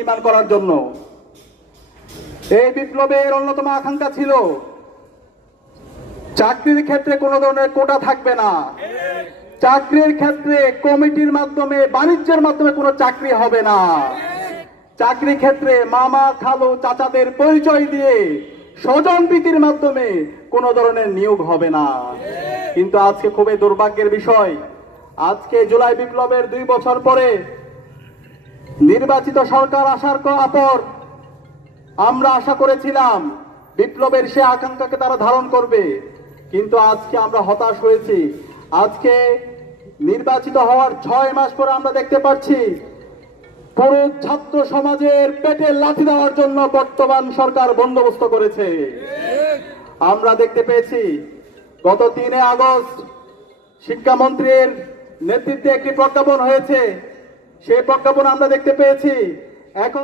বিনির্মাণ করার জন্য। এই বিপ্লবের অন্যতম আকাঙ্ক্ষা ছিল চাকরির ক্ষেত্রে কোনো ধরনের কোটা থাকবে না, চাকরির ক্ষেত্রে কমিটির মাধ্যমে বাণিজ্যের মাধ্যমে কোনো চাকরি হবে না, চাকরি ক্ষেত্রে মামা খালু চাচাদের পরিচয় দিয়ে স্বজন প্রীতির মাধ্যমে কোনো ধরনের নিয়োগ হবে না। কিন্তু আজকে খুবই দুর্ভাগ্যের বিষয়, আজকে জুলাই বিপ্লবের 2 বছর পরে নির্বাচিত সরকার আসার পর আমরা আশা করেছিলাম বিপ্লবের সে আকাঙ্ক্ষাকে তারা ধারণ করবে, কিন্তু আজকে আমরা হতাশ হয়েছি। আজকে নির্বাচিত হওয়ার 6 মাস পরে আমরা দেখতে পাচ্ছি পুরো ছাত্র সমাজের পেটে লাথি দেওয়ার জন্য বর্তমান সরকার বন্দোবস্ত করেছে। আমরা দেখতে পেয়েছি গত 3 আগস্ট শিক্ষামন্ত্রীর নেতৃত্বে একটি প্রজ্ঞাপন হয়েছে, সেই প্রজ্ঞাপন আমরা দেখতে পেয়েছি। এখন